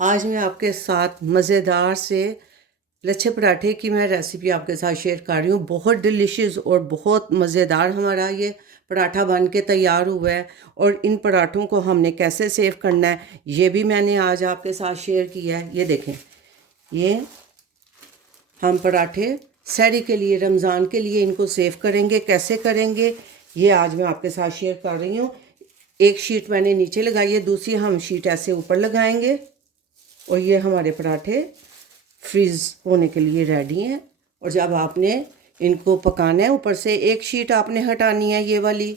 आज मैं आपके साथ मज़ेदार से लच्छे पराठे की मैं रेसिपी आपके साथ शेयर कर रही हूँ। बहुत डिलीशियस और बहुत मज़ेदार हमारा ये पराठा बन के तैयार हुआ है। और इन पराठों को हमने कैसे सेव करना है ये भी मैंने आज आपके साथ शेयर किया है। ये देखें, ये हम पराठे सहरी के लिए, रमज़ान के लिए इनको सेव करेंगे। कैसे करेंगे ये आज मैं आपके साथ शेयर कर रही हूँ। एक शीट मैंने नीचे लगाई है, दूसरी हम शीट ऐसे ऊपर लगाएंगे और ये हमारे पराठे फ्रीज़ होने के लिए रेडी हैं। और जब आपने इनको पकाना है, ऊपर से एक शीट आपने हटानी है, ये वाली,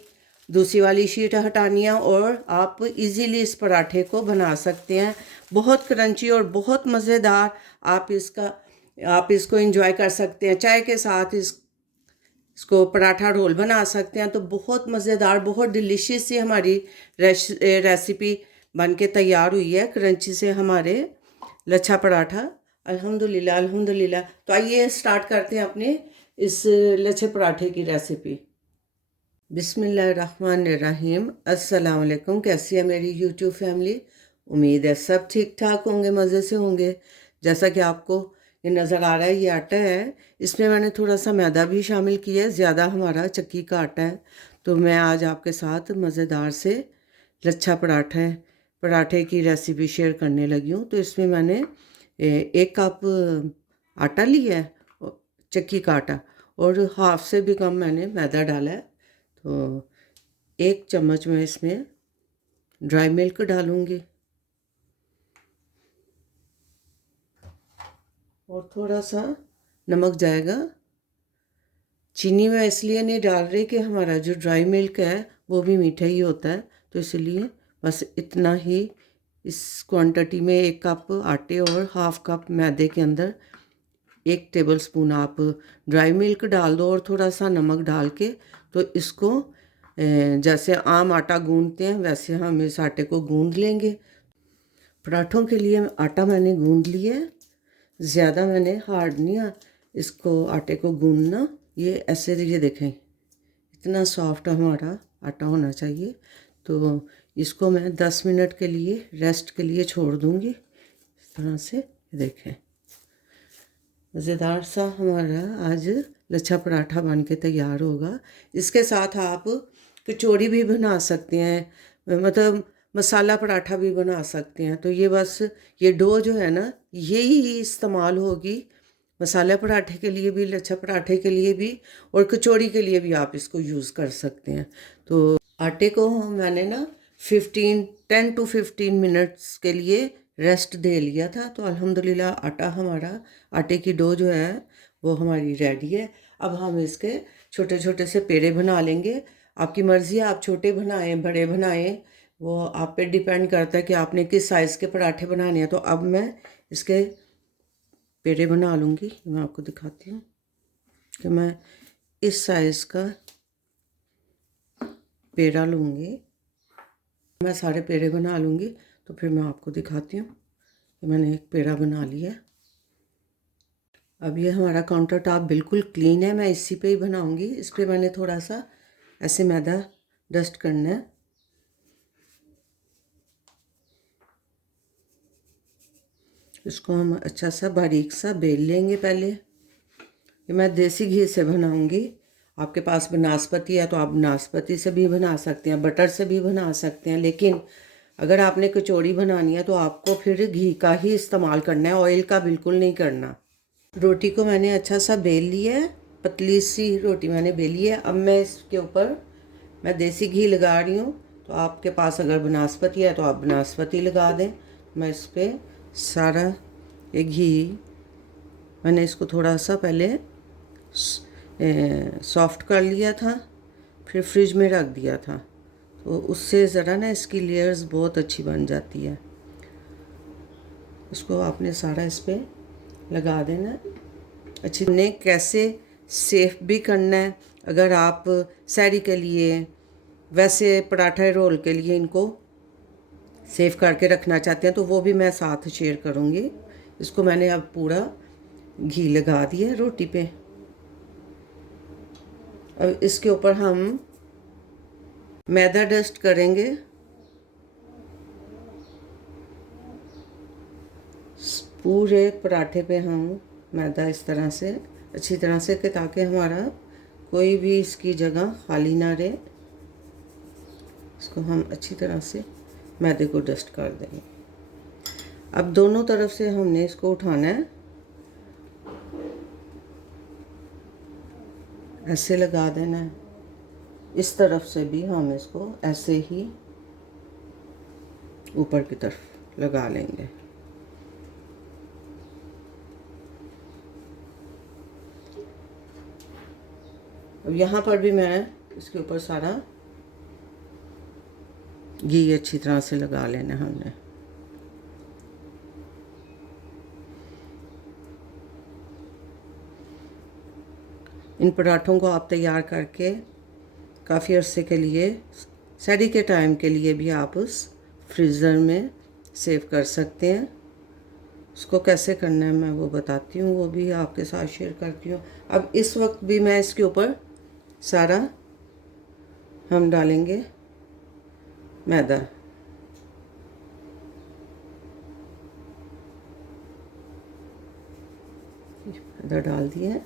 दूसरी वाली शीट हटानी है और आप इजीली इस पराठे को बना सकते हैं। बहुत क्रंची और बहुत मज़ेदार। आप इसको एंजॉय कर सकते हैं चाय के साथ। इसको पराठा रोल बना सकते हैं। तो बहुत मज़ेदार, बहुत डिलीशियस सी हमारी रेसिपी बन के तैयार हुई है। क्रंची से हमारे लच्छा पराठा, अल्हम्दुलिल्लाह अल्हम्दुलिल्लाह। तो आइए स्टार्ट करते हैं अपने इस लच्छे पराठे की रेसिपी। बिस्मिल्लाहिर्रहमानिर्रहीम। अस्सलाम वालेकुम। कैसी है मेरी यूट्यूब फैमिली? उम्मीद है सब ठीक ठाक होंगे, मज़े से होंगे। जैसा कि आपको ये नज़र आ रहा है, ये आटा है। इसमें मैंने थोड़ा सा मैदा भी शामिल किया है, ज़्यादा हमारा चक्की का आटा है। तो मैं आज आपके साथ मज़ेदार से लच्छा पराठे की रेसिपी शेयर करने लगी हूँ। तो इसमें मैंने 1 कप आटा लिया है, चक्की का आटा, और हाफ से भी कम मैंने मैदा डाला है। तो 1 चम्मच मैं इसमें ड्राई मिल्क डालूँगी और थोड़ा सा नमक जाएगा। चीनी मैं इसलिए नहीं डाल रही कि हमारा जो ड्राई मिल्क है वो भी मीठा ही होता है, तो इसलिए बस इतना ही। इस क्वांटिटी में 1 कप आटे और हाफ कप मैदे के अंदर 1 टेबलस्पून आप ड्राई मिल्क डाल दो और थोड़ा सा नमक डाल के, तो इसको जैसे आम आटा गूंदते हैं वैसे हम इस आटे को गूंद लेंगे। पराठों के लिए आटा मैंने गूंद लिया है, ज़्यादा मैंने हार्ड नहीं इसको आटे को गूंदना। ये ऐसे, ये देखें, इतना सॉफ्ट हमारा आटा होना चाहिए। तो इसको मैं 10 मिनट के लिए रेस्ट के लिए छोड़ दूँगी। इस तरह से ये देखें, मज़ेदार सा हमारा आज लच्छा पराठा बन के तैयार होगा। इसके साथ आप कचौड़ी भी बना सकते हैं, मतलब मसाला पराठा भी बना सकते हैं। तो ये बस ये डो जो है ना, यही इस्तेमाल होगी मसाला पराठे के लिए भी, लच्छा पराठे के लिए भी, और कचौड़ी के लिए भी आप इसको यूज़ कर सकते हैं। तो आटे को मैंने ना 10 to 15 मिनट्स के लिए रेस्ट दे लिया था। तो अल्हम्दुलिल्लाह आटा हमारा, आटे की डो जो है वो हमारी रेडी है। अब हम इसके छोटे छोटे से पेड़े बना लेंगे। आपकी मर्ज़ी है, आप छोटे बनाएं बड़े बनाएं, वो आप पे डिपेंड करता है कि आपने किस साइज़ के पराठे बनाने हैं। तो अब मैं इसके पेड़े बना लूँगी। मैं आपको दिखाती हूँ कि मैं इस साइज़ का पेड़ा लूँगी। मैं सारे पेड़े बना लूँगी तो फिर मैं आपको दिखाती हूँ कि मैंने एक पेड़ा बना लिया। अब ये हमारा काउंटर टॉप बिल्कुल क्लीन है, मैं इसी पे ही बनाऊँगी। इस पर मैंने थोड़ा सा ऐसे मैदा डस्ट करना है। इसको हम अच्छा सा बारीक सा बेल लेंगे। पहले ये मैं देसी घी से बनाऊँगी। आपके पास बनास्पति है तो आप बनास्पति से भी बना सकते हैं, बटर से भी बना सकते हैं। लेकिन अगर आपने कचौड़ी बनानी है तो आपको फिर घी का ही इस्तेमाल करना है, ऑयल का बिल्कुल नहीं करना। रोटी को मैंने अच्छा सा बेल लिया है, पतली सी रोटी मैंने बेली है। अब मैं इसके ऊपर मैं देसी घी लगा रही हूँ। तो आपके पास अगर बनास्पति है तो आप बनास्पति लगा दें। मैं इस पर सारा ये घी, मैंने इसको थोड़ा सा पहले सॉफ्ट कर लिया था, फिर फ्रिज में रख दिया था। तो उससे ज़रा ना इसकी लेयर्स बहुत अच्छी बन जाती है। उसको आपने सारा इस पर लगा देना अच्छी। ने कैसे सेफ भी करना है, अगर आप सहरी के लिए, वैसे पराठा रोल के लिए इनको सेव करके रखना चाहते हैं तो वो भी मैं साथ शेयर करूँगी। इसको मैंने अब पूरा घी लगा दिया रोटी पे। अब इसके ऊपर हम मैदा डस्ट करेंगे। पूरे पराठे पे हम मैदा इस तरह से अच्छी तरह से कि ताकि हमारा कोई भी इसकी जगह खाली ना रहे। इसको हम अच्छी तरह से मैदे को डस्ट कर देंगे। अब दोनों तरफ से हमने इसको उठाना है, ऐसे लगा देना है। इस तरफ से भी हम इसको ऐसे ही ऊपर की तरफ लगा लेंगे। अब यहाँ पर भी मैं इसके ऊपर सारा घी अच्छी तरह से लगा लेना है हमने। इन पराठों को आप तैयार करके काफ़ी अरसे के लिए, सर्दी के टाइम के लिए भी आप उस फ्रीज़र में सेव कर सकते हैं। उसको कैसे करना है मैं वो बताती हूँ, वो भी आपके साथ शेयर करती हूँ। अब इस वक्त भी मैं इसके ऊपर सारा हम डालेंगे मैदा। मैदा डाल दिया,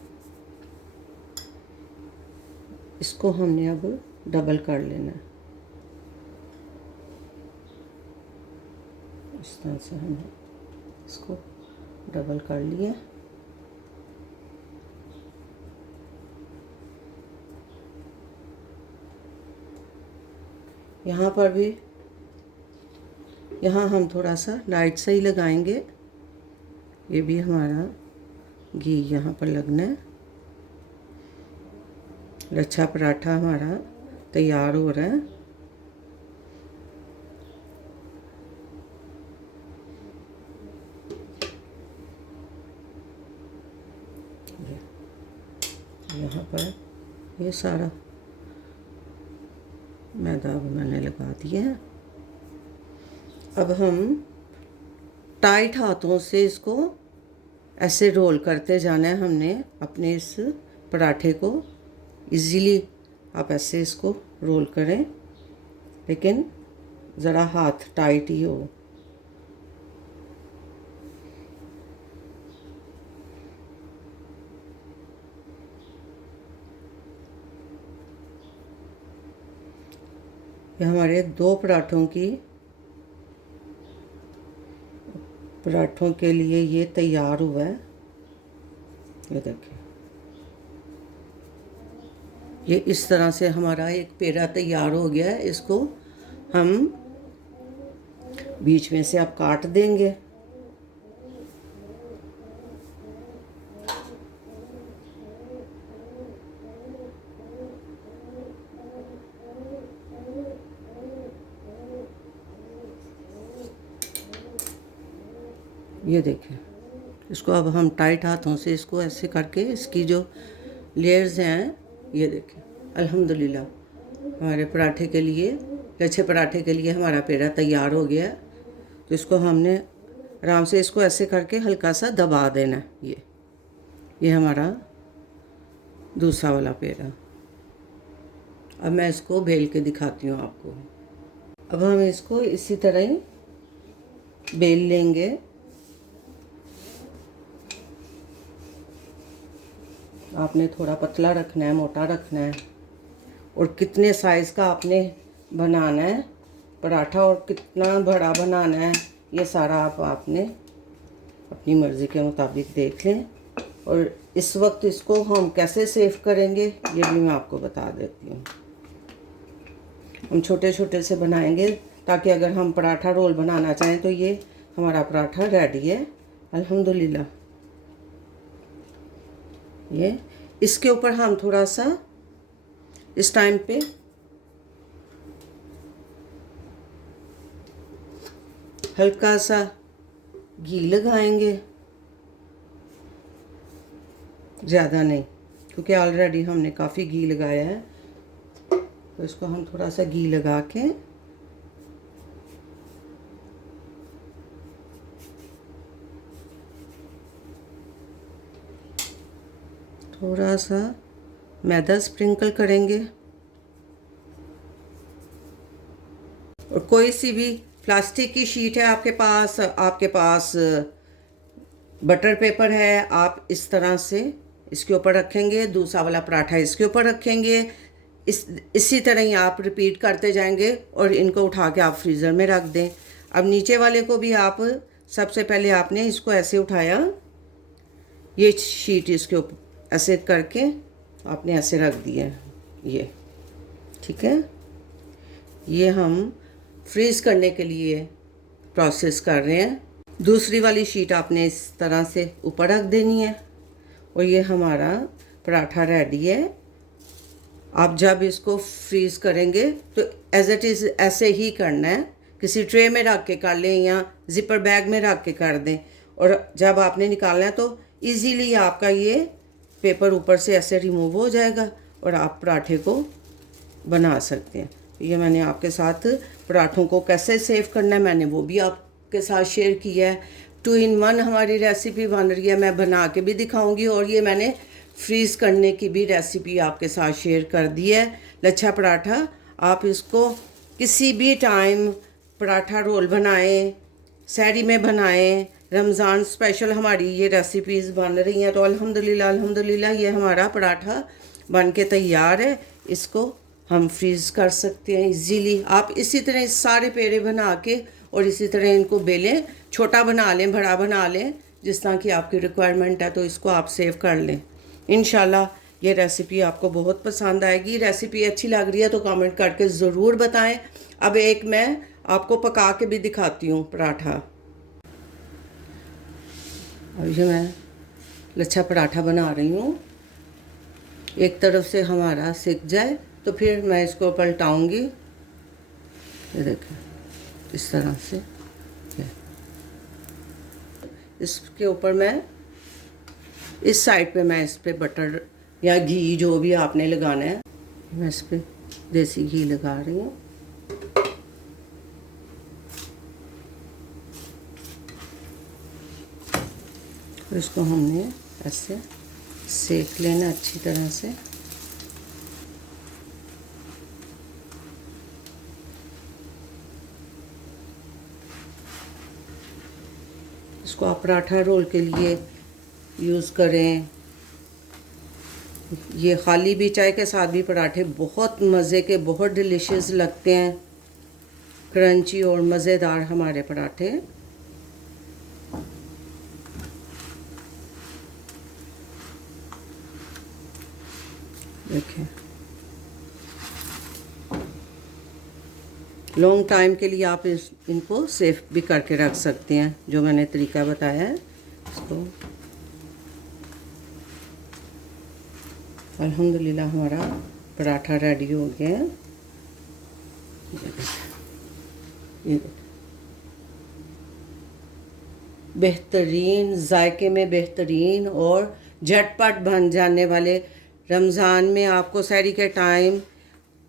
इसको हमने अब डबल कर लेना है। इस तरह से हमने इसको डबल कर लिया। यहाँ पर भी, यहाँ हम थोड़ा सा लाइट सा ही लगाएंगे। ये भी हमारा घी यहाँ पर लगना है। लच्छा पराठा हमारा तैयार हो रहा है। यहाँ पर ये सारा मैदा मैंने लगा दिया है। अब हम टाइट हाथों से इसको ऐसे रोल करते जाना है हमने अपने इस पराठे को। इजीली आप ऐसे इसको रोल करें, लेकिन ज़रा हाथ टाइट ही हो। ये हमारे दो पराठों के लिए ये तैयार हुआ है। ये देखिए, ये इस तरह से हमारा एक पेड़ा तैयार हो गया है। इसको हम बीच में से अब काट देंगे। ये देखिए, इसको अब हम टाइट हाथों से इसको ऐसे करके इसकी जो लेयर्स हैं, ये देखिए, अल्हम्दुलिल्लाह हमारे पराठे के लिए, लच्छे पराठे के लिए हमारा पेड़ा तैयार हो गया है। तो इसको हमने आराम से इसको ऐसे करके हल्का सा दबा देना है। ये हमारा दूसरा वाला पेड़ा। अब मैं इसको बेल के दिखाती हूँ आपको। अब हम इसको इसी तरह ही बेल लेंगे। आपने थोड़ा पतला रखना है, मोटा रखना है, और कितने साइज़ का आपने बनाना है पराठा और कितना बड़ा बनाना है, ये सारा आपने अपनी मर्ज़ी के मुताबिक देख लें। और इस वक्त इसको हम कैसे सेव करेंगे ये भी मैं आपको बता देती हूँ। हम छोटे छोटे से बनाएंगे ताकि अगर हम पराठा रोल बनाना चाहें तो ये हमारा पराठा रेडी है अल्हम्दुलिल्लाह। ये इसके ऊपर हम थोड़ा सा इस टाइम पे हल्का सा घी लगाएंगे, ज़्यादा नहीं, क्योंकि ऑलरेडी हमने काफ़ी घी लगाया है। तो इसको हम थोड़ा सा घी लगा के थोड़ा सा मैदा स्प्रिंकल करेंगे, और कोई सी भी प्लास्टिक की शीट है आपके पास बटर पेपर है, आप इस तरह से इसके ऊपर रखेंगे, दूसरा वाला पराठा इसके ऊपर रखेंगे, इसी तरह ही आप रिपीट करते जाएंगे और इनको उठा के आप फ्रीज़र में रख दें। अब नीचे वाले को भी आप सबसे पहले आपने इसको ऐसे उठाया, ये शीट इसके ऊपर ऐसे करके आपने ऐसे रख दिया, ये ठीक है। ये हम फ्रीज़ करने के लिए प्रोसेस कर रहे हैं। दूसरी वाली शीट आपने इस तरह से ऊपर रख देनी है और ये हमारा पराठा रेडी है। आप जब इसको फ्रीज़ करेंगे तो एज़ इट इज़ ऐसे ही करना है, किसी ट्रे में रख के कर लें या ज़िपर बैग में रख के कर दें, और जब आपने निकालना है तो इजीली आपका ये पेपर ऊपर से ऐसे रिमूव हो जाएगा और आप पराठे को बना सकते हैं। ये मैंने आपके साथ पराठों को कैसे सेव करना है मैंने वो भी आपके साथ शेयर किया है। 2 in 1 हमारी रेसिपी बन रही है, मैं बना के भी दिखाऊंगी और ये मैंने फ्रीज़ करने की भी रेसिपी आपके साथ शेयर कर दी है। लच्छा पराठा आप इसको किसी भी टाइम पराठा रोल बनाएं, सहरी में बनाएं, रमज़ान स्पेशल हमारी ये रेसिपीज़ बन रही हैं, तो अल्हम्दुलिल्लाह अल्हम्दुलिल्लाह ये हमारा पराठा बन के तैयार है। इसको हम फ्रीज़ कर सकते हैं इजीली। आप इसी तरह सारे पेड़े बना के और इसी तरह इनको बेलें, छोटा बना लें, बड़ा बना लें, जिस तरह की आपकी रिक्वायरमेंट है, तो इसको आप सेव कर लें। इंशाल्लाह ये रेसिपी आपको बहुत पसंद आएगी। रेसिपी अच्छी लग रही है तो कमेंट करके ज़रूर बताएं। अब एक मैं आपको पका के भी दिखाती हूँ पराठा। अब ये मैं लच्छा पराठा बना रही हूँ, एक तरफ से हमारा सिक जाए तो फिर मैं इसको पलटाऊँगी। ये देखें इस तरह से, इसके ऊपर मैं इस साइड पे मैं इस पे बटर या घी जो भी आपने लगाना है, मैं इस पे देसी घी लगा रही हूँ। इसको हमने ऐसे सेक लेना अच्छी तरह से। इसको आप पराठा रोल के लिए यूज़ करें, ये खाली भी चाय के साथ भी पराठे बहुत मज़े के, बहुत डिलीशियस लगते हैं, क्रंची और मज़ेदार हमारे पराठे। देखें लॉन्ग टाइम के लिए आप इनको सेफ भी करके रख सकते हैं, जो मैंने तरीका बताया है। इसको अल्हम्दुलिल्लाह हमारा पराठा रेडी हो गया है। ये बेहतरीन जायके में बेहतरीन और झटपट बन जाने वाले, रमज़ान में आपको सहरी के टाइम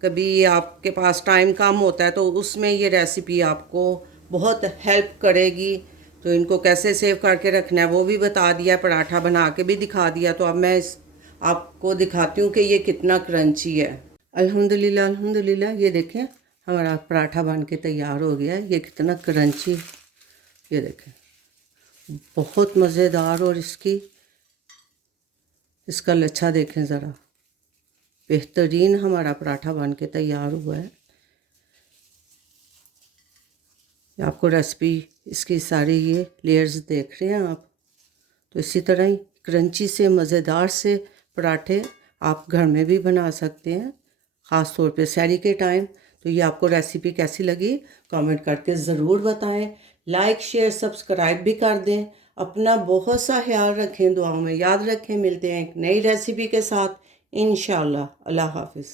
कभी आपके पास टाइम कम होता है तो उसमें ये रेसिपी आपको बहुत हेल्प करेगी। तो इनको कैसे सेव करके रखना है वो भी बता दिया, पराठा बना के भी दिखा दिया। तो अब मैं आपको दिखाती हूँ कि ये कितना क्रंची है। अल्हम्दुलिल्लाह अल्हम्दुलिल्लाह ये देखें हमारा पराठा बन के तैयार हो गया है। ये कितना क्रंची, ये देखें बहुत मज़ेदार, और इसका लच्छा देखें ज़रा, बेहतरीन हमारा पराठा बन के तैयार हुआ है। आपको रेसिपी इसकी सारी ये लेयर्स देख रहे हैं आप, तो इसी तरह ही क्रंची से मज़ेदार से पराठे आप घर में भी बना सकते हैं, ख़ास तौर पे सहरी के टाइम। तो ये आपको रेसिपी कैसी लगी कमेंट करके ज़रूर बताएं, लाइक शेयर सब्सक्राइब भी कर दें। अपना बहुत सा ख्याल रखें, दुआओं में याद रखें। मिलते हैं एक नई रेसिपी के साथ इंशाअल्लाह। अल्लाह हाफ़िज़।